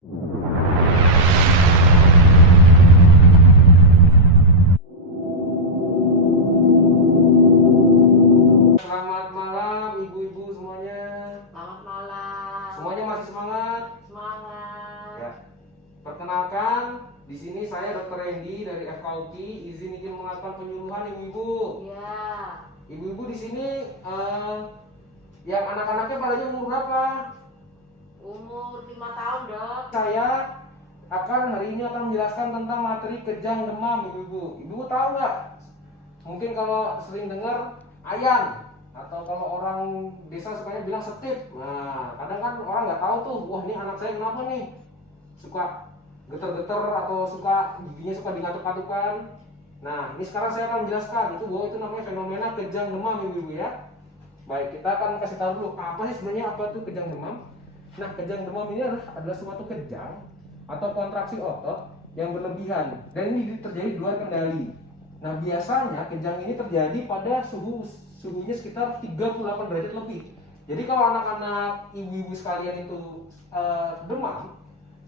Selamat malam ibu-ibu semuanya. Selamat malam. Semuanya masih semangat? Semangat. Ya. Perkenalkan, di sini saya Dr. Randy dari FKUKI, izin melakukan penyuluhan ibu-ibu. Iya. Ibu-ibu di sini yang anak-anaknya pada umur berapa? Umur 5 tahun, Dok. Saya hari ini akan menjelaskan tentang materi kejang demam ibu-ibu. Ibu tahu nggak? Mungkin kalau sering dengar ayan, atau kalau orang desa sukanya bilang setip. Nah, kadang kan orang nggak tahu tuh, wah ini anak saya kenapa nih? Suka geter-geter atau giginya suka digatuk-gatukan. Nah, ini sekarang saya akan menjelaskan bahwa itu namanya fenomena kejang demam ibu-ibu ya. Baik, kita akan kasih tahu dulu apa sih sebenarnya apa itu kejang demam. Nah, kejang demam ini adalah suatu kejang atau kontraksi otot yang berlebihan dan ini terjadi di luar kendali. Nah, biasanya kejang ini terjadi pada suhunya sekitar 38 derajat lebih. Jadi kalau anak-anak ibu-ibu sekalian itu demam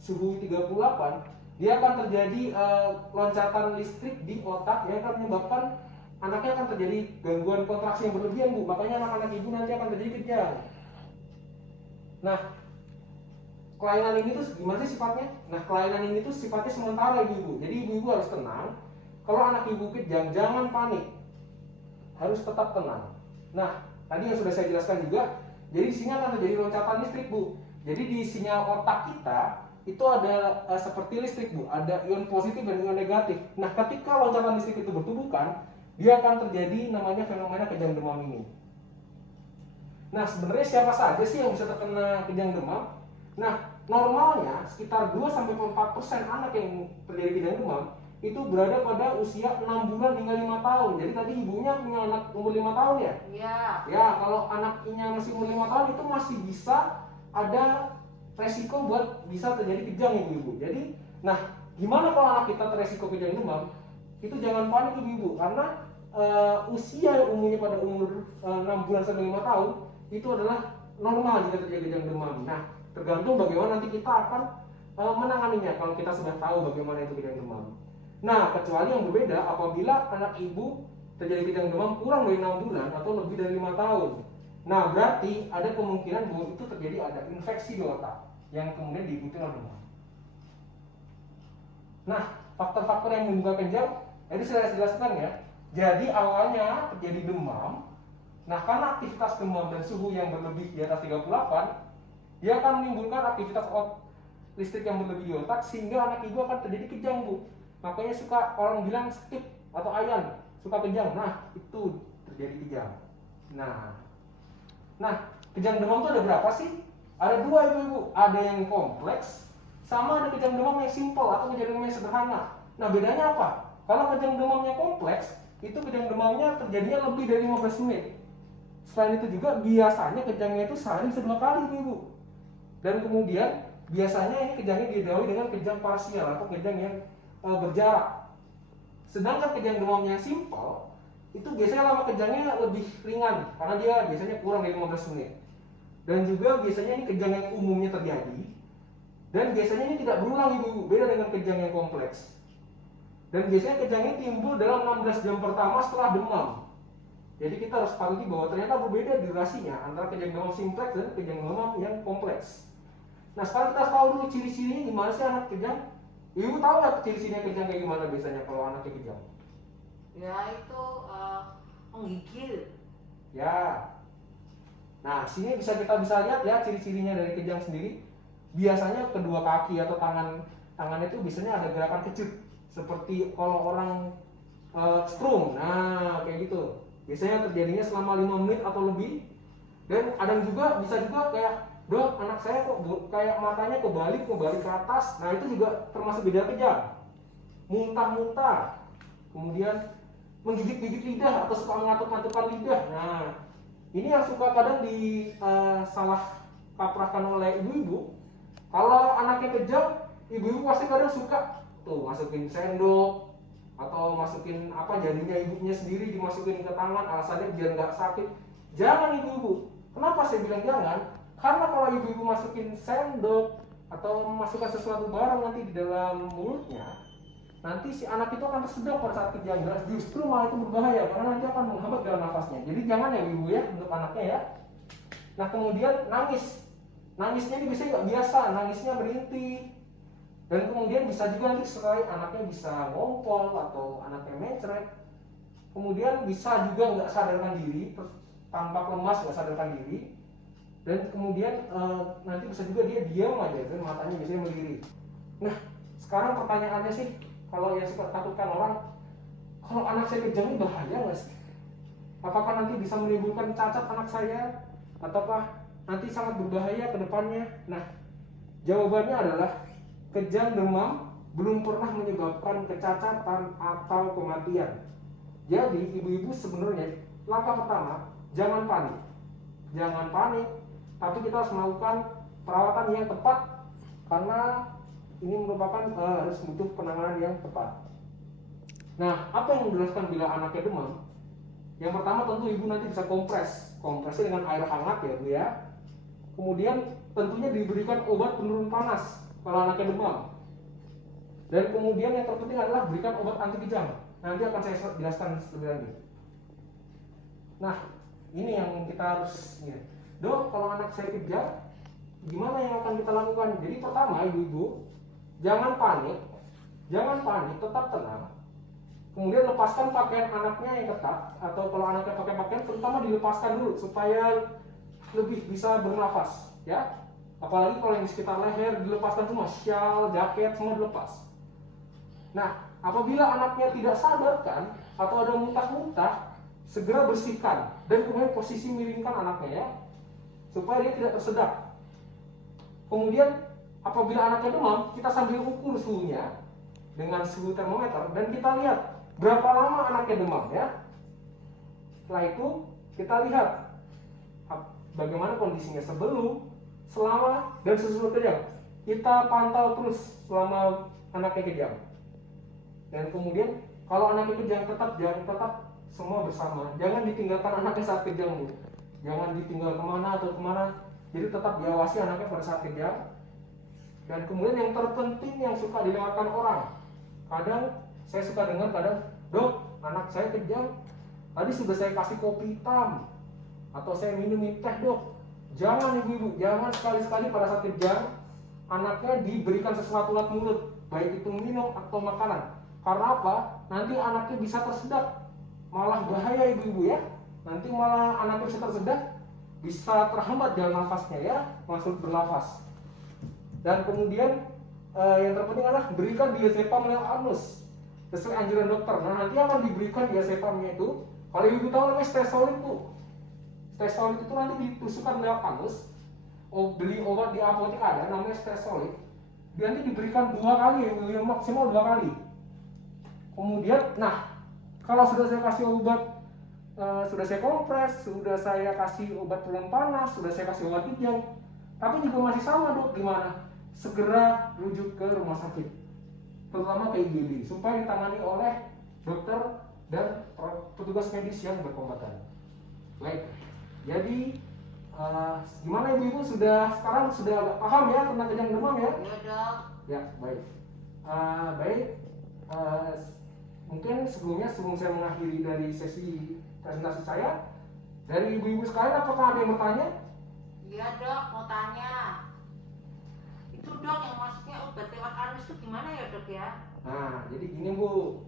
suhu 38, dia akan terjadi loncatan listrik di otak yang akan menyebabkan anaknya akan terjadi gangguan kontraksi yang berlebihan, Bu. Makanya anak-anak ibu nanti akan terjadi kejang. Nah, kelainan ini tuh gimana sih sifatnya? Nah, kelainan ini tuh sifatnya sementara ibu-ibu. Jadi ibu-ibu harus tenang. Kalau anak ibu kejang, jangan panik. Harus tetap tenang. Nah, tadi yang sudah saya jelaskan juga, jadi di sini akan terjadi loncatan listrik, Bu. Jadi di sinyal otak kita itu ada seperti listrik, Bu. Ada ion positif dan ion negatif. Nah, ketika loncatan listrik itu bertubuhkan, dia akan terjadi namanya fenomena kejang demam ini. Nah, sebenarnya siapa saja sih yang bisa terkena kejang demam? Nah, normalnya sekitar 2-4% anak yang terjadi kejang demam itu berada pada usia 6 bulan hingga 5 tahun. Jadi tadi ibunya punya anak umur 5 tahun ya? Iya. Ya, kalau anaknya masih umur 5 tahun itu masih bisa ada resiko buat bisa terjadi kejang ibu-ibu. Jadi, nah, gimana kalau anak kita teresiko kejang demam? Itu jangan panik ibu-ibu, karena usia umumnya pada umur 6 bulan sampai 5 tahun itu adalah normal jika terjadi kejang demam. Nah, tergantung bagaimana nanti kita akan menanganinya kalau kita sudah tahu bagaimana itu kejang demam. Nah, kecuali yang berbeda apabila anak ibu terjadi kejang demam kurang dari 6 bulan atau lebih dari 5 tahun. Nah, berarti ada kemungkinan bahwa itu terjadi ada infeksi di otak yang kemudian diikuti oleh demam. Nah, faktor-faktor yang menimbulkan kejang tadi sudah saya jelaskan ya. Jadi awalnya terjadi demam. Nah, karena aktivitas demam dan suhu yang berlebih di atas 38, dia akan menimbulkan aktivitas listrik yang berlebih di otak sehingga anak ibu akan terjadi kejang, Bu. Makanya suka orang bilang setip atau ayan, suka kejang. Nah, itu terjadi kejang. Nah, kejang demam itu ada berapa sih? Ada dua ibu-ibu, ada yang kompleks sama ada kejang demam yang simpel atau kejang demam yang sederhana. Nah, bedanya apa? Kalau kejang demamnya kompleks, itu kejang demamnya terjadinya lebih dari 15 menit. Selain itu juga biasanya kejangnya itu sehari bisa 2 kali ibu. Dan kemudian biasanya ini kejangnya didahului dengan kejang parsial atau kejang yang berjarak. Sedangkan kejang demamnya yang simpel itu biasanya lama kejangnya lebih ringan karena dia biasanya kurang dari 15 menit. Dan juga biasanya ini kejang yang umumnya terjadi dan biasanya ini tidak berulang ibu, beda dengan kejang yang kompleks. Dan biasanya kejang ini timbul dalam 16 jam pertama setelah demam. Jadi kita harus pahami bahwa ternyata berbeda durasinya antara kejang demam simplex dan kejang demam yang kompleks. Nah, sekarang kita tahu dulu ciri-cirinya gimana sih anak kejang. Ibu tahu nggak ciri-cirinya kejang kayak gimana biasanya kalau anaknya kejang? Ya, itu menggigil. Ya. Nah, sini kita bisa lihat ya ciri-cirinya dari kejang sendiri. Biasanya kedua kaki atau tangannya itu biasanya ada gerakan kecut seperti kalau orang strum. Nah, kayak gitu. Biasanya terjadinya selama 5 menit atau lebih. Dan ada juga bisa juga kayak, "Dok, anak saya kok kayak matanya kebalik ke atas." Nah, itu juga termasuk gejala kejang. Muntah-muntah. Kemudian menggigit-gigit lidah atau suka mengatuk-atukkan lidah. Nah, ini yang suka kadang salah kaprahkan oleh ibu-ibu. Kalau anaknya kejang, ibu-ibu pasti kadang suka tuh masukin sendok atau masukin jarinya ibunya sendiri dimasukin ke tangan alasannya biar nggak sakit. Jangan ibu-ibu. Kenapa saya bilang jangan? Karena kalau ibu-ibu masukin sendok atau memasukkan sesuatu barang nanti di dalam mulutnya, nanti si anak itu akan tersedak pada saat kejang. Justru malah itu berbahaya karena nanti akan menghambat jalan nafasnya. Jadi jangan ya ibu ya untuk anaknya ya. Nah kemudian nangisnya ini biasanya nggak biasa, nangisnya berhenti. Dan kemudian bisa juga nanti sekali anaknya bisa ngompol atau anaknya mencret. Kemudian bisa juga nggak sadarkan diri, tampak lemas nggak sadarkan diri. Dan kemudian nanti bisa juga dia diam aja dan matanya biasanya melirik. Nah sekarang pertanyaannya sih, kalau yang suka takutkan orang, kalau anak saya kejang ini bahaya nggak sih? Apakah nanti bisa menimbulkan cacat anak saya? Ataukah nanti sangat berbahaya ke depannya? Nah jawabannya adalah kejang demam belum pernah menyebabkan kecacatan atau kematian. Jadi ibu-ibu sebenarnya langkah pertama, jangan panik. Jangan panik, tapi kita harus melakukan perawatan yang tepat karena ini merupakan harus butuh penanganan yang tepat. Nah, apa yang dilakukan bila anaknya demam? Yang pertama tentu ibu nanti bisa kompresnya dengan air hangat ya Bu ya. Kemudian tentunya diberikan obat penurun panas kalau anaknya demam. Dan kemudian yang terpenting adalah berikan obat anti kejang. Nanti akan saya jelaskan lebih lanjut. Nah, ini yang kita harus ya. Dok, kalau anak saya kejang, gimana yang akan kita lakukan? Jadi pertama ibu-ibu, jangan panik, tetap tenang. Kemudian lepaskan pakaian anaknya yang ketat, atau kalau anaknya pakai pakaian, terutama dilepaskan dulu supaya lebih bisa bernafas, ya. Apalagi kalau yang di sekitar leher dilepaskan semua, syal, jaket semua dilepas. Nah, apabila anaknya tidak sadarkan atau ada muntah-muntah, segera bersihkan dan kemudian posisi miringkan anaknya ya, supaya dia tidak tersedak. Kemudian apabila anaknya demam, kita sambil ukur suhunya dengan suhu termometer dan kita lihat berapa lama anaknya demam ya. Setelah itu kita lihat bagaimana kondisinya sebelum, selama, dan sesudah kejang. Kita pantau terus selama anaknya kejang. Dan kemudian kalau anaknya kejang tetap semua bersama. Jangan ditinggalkan anaknya saat kejang Bu. Jangan ditinggal kemana atau kemana. Jadi tetap diawasi anaknya pada saat kejang. Dan kemudian yang terpenting yang suka dilewatkan orang. Kadang saya suka dengar dok, anak saya kejang. Tadi sudah saya kasih kopi hitam atau saya minum teh dok. Jangan ibu-ibu, jangan sekali-sekali pada saat kejang anaknya diberikan sesuatu lewat mulut, baik itu minum atau makanan. Karena apa? Nanti anaknya bisa tersedak. Malah bahaya ibu-ibu ya. Nanti malah anaknya bisa tersedak, bisa terhambat jalan nafasnya ya, masuk bernafas. Dan kemudian yang terpenting adalah berikan diazepam lewat anus sesuai anjuran dokter. Nah nanti akan diberikan diazepamnya itu, kalau ibu tahu namanya stesolid Bu. Stesolid itu nanti ditusukkan lewat anus. Beli obat di apotek ada namanya stesolid. Dia nanti diberikan 2 kali ya, maksimal 2 kali. Kemudian, nah kalau sudah saya kasih obat, sudah saya kompres, sudah saya kasih obat penurun panas, sudah saya kasih obat kejang, tapi juga masih sama dok, gimana? Segera rujuk ke rumah sakit, terutama ke IGD, supaya ditangani oleh dokter dan petugas medis yang berkompeten. Baik, jadi gimana ibu-ibu sekarang sudah agak paham ya tentang kejang demam ya? Iya dok. Ya baik. Baik. Mungkin sebelum saya mengakhiri dari sesi presentasi saya, dari ibu-ibu sekalian apakah ada yang bertanya? Iya dok, mau tanya. Itu dok yang maksudnya obat lewat anus itu gimana ya dok ya? Nah, jadi gini Bu.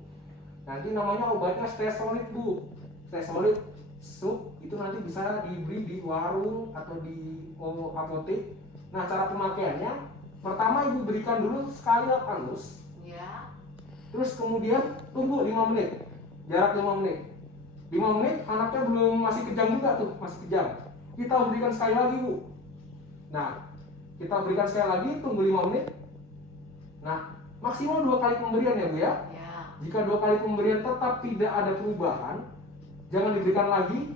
Nanti namanya obatnya stesolid Bu. Stesolid sub itu nanti bisa dibeli di warung atau di apotek. Nah, cara pemakaiannya, pertama ibu berikan dulu sekali lewat anus. Iya. Terus kemudian tunggu 5 menit, jarak 5 menit. 5 menit anaknya masih kejang juga tuh, masih kejang. Kita berikan sekali lagi Bu. Nah, kita berikan sekali lagi, tunggu 5 menit. Nah, maksimal 2 kali pemberian ya Bu ya. Ya. Jika 2 kali pemberian tetap tidak ada perubahan, jangan diberikan lagi,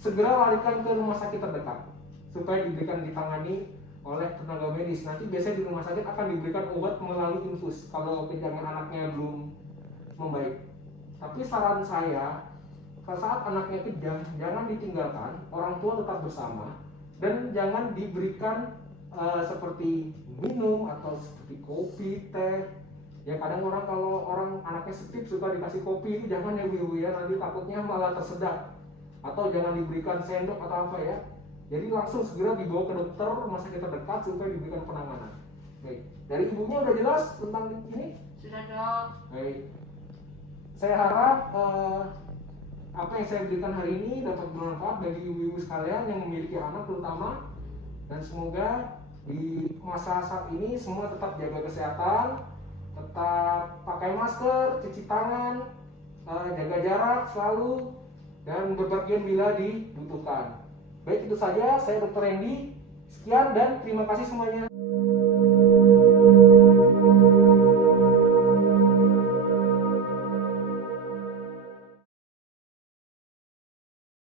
segera larikan ke rumah sakit terdekat supaya ditangani oleh tenaga medis. Nanti biasanya di rumah sakit akan diberikan obat melalui infus kalau kejangan anaknya belum membaik. Tapi saran saya, saat anaknya kejang, jangan ditinggalkan, orang tua tetap bersama dan jangan diberikan seperti minum atau seperti kopi, teh. Ya kadang orang kalau orang anaknya setip suka dikasih kopi itu jangan ya ibu ya, nanti takutnya malah tersedak. Atau jangan diberikan sendok atau apa ya. Jadi langsung segera dibawa ke dokter rumah sakit terdekat supaya diberikan penanganan. Baik, dari ibunya udah jelas tentang ini? Sudah dok. Baik, saya harap apa yang saya berikan hari ini dapat bermanfaat bagi ibu-ibu sekalian yang memiliki anak terutama, dan semoga di masa saat ini semua tetap jaga kesehatan, tetap pakai masker, cuci tangan, jaga jarak selalu, dan berpergian bila dibutuhkan. Baik, itu saja. Saya Dr. Randy. Sekian dan terima kasih semuanya.